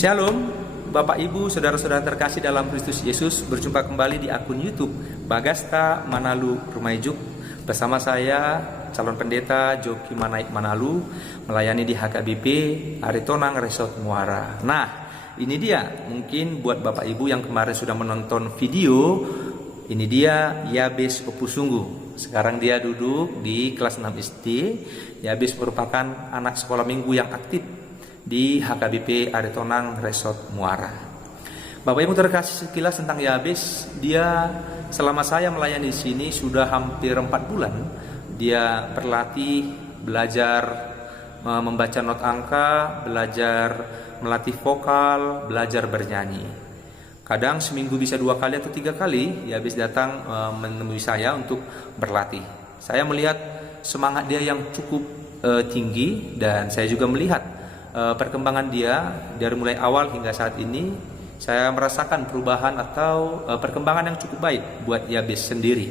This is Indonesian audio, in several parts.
Shalom, Bapak Ibu, Saudara-saudara terkasih dalam Kristus Yesus. Berjumpa kembali di akun YouTube Bagasta Manalu Rumaijuk. Bersama saya, calon pendeta Joki Manaik Manalu, melayani di HKBP Aritonang Resort Muara. Nah, ini dia, mungkin buat Bapak Ibu yang kemarin sudah menonton video, ini dia Yabes Opusunggu. Sekarang dia duduk di kelas 6 SD. Yabes merupakan anak sekolah minggu yang aktif di HKBP Aritonang Resort Muara. Bapak Ibu terkasih, sekilas tentang Yabes. Dia selama saya melayani di sini sudah hampir 4 bulan. Dia berlatih, belajar membaca not angka, belajar melatih vokal, belajar bernyanyi. Kadang seminggu bisa 2 kali atau 3 kali Yabes datang menemui saya untuk berlatih. Saya melihat semangat dia yang cukup tinggi, dan saya juga melihat perkembangan dia dari mulai awal hingga saat ini. Saya merasakan perubahan atau perkembangan yang cukup baik buat Yabes sendiri.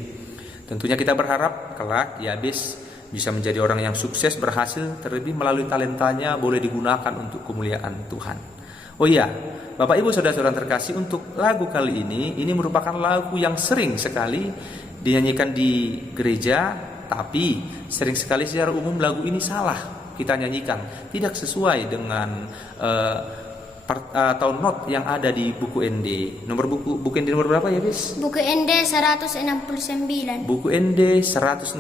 Tentunya kita berharap kelak Yabes bisa menjadi orang yang sukses, berhasil, terlebih melalui talentanya boleh digunakan untuk kemuliaan Tuhan. Oh iya, Bapak Ibu Saudara-saudara terkasih, untuk lagu kali ini merupakan lagu yang sering sekali dinyanyikan di gereja, tapi sering sekali secara umum lagu ini salah kita nyanyikan, tidak sesuai dengan atau not yang ada di buku ND. Nomor buku ND nomor berapa ya, Bis? Buku ND 169. Buku ND 169.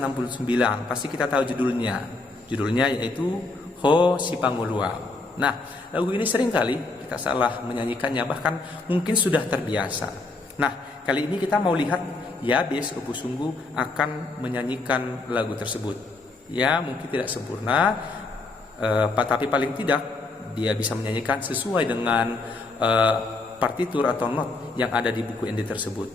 Pasti kita tahu judulnya. Judulnya yaitu Ho Si Pangoluau. Nah, lagu ini sering kali kita salah menyanyikannya, bahkan mungkin sudah terbiasa. Nah, kali ini kita mau lihat Yabes Opusunggu akan menyanyikan lagu tersebut. Ya, mungkin tidak sempurna, tapi paling tidak dia bisa menyanyikan sesuai dengan partitur atau not yang ada di buku ND tersebut.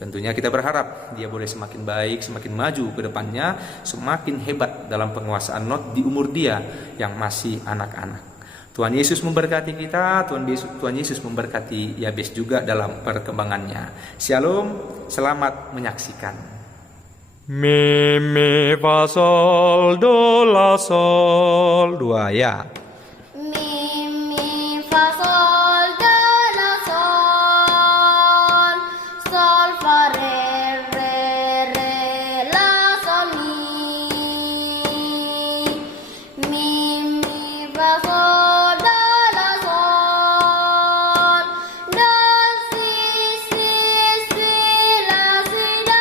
Tentunya kita berharap dia boleh semakin baik, semakin maju ke depannya, semakin hebat dalam penguasaan not di umur dia yang masih anak-anak. Tuhan Yesus memberkati kita, Tuhan Yesus memberkati Yabes juga dalam perkembangannya. Shalom, selamat menyaksikan. Mi fa sol do la sol, 2 ya. Mi fa sol do la sol, sol fa re la sol mi fa sol do la sol, do si la si do.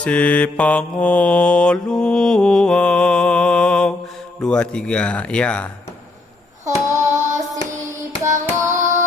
Si Pangoluau, 2 3 ya. Ho si pangoluau.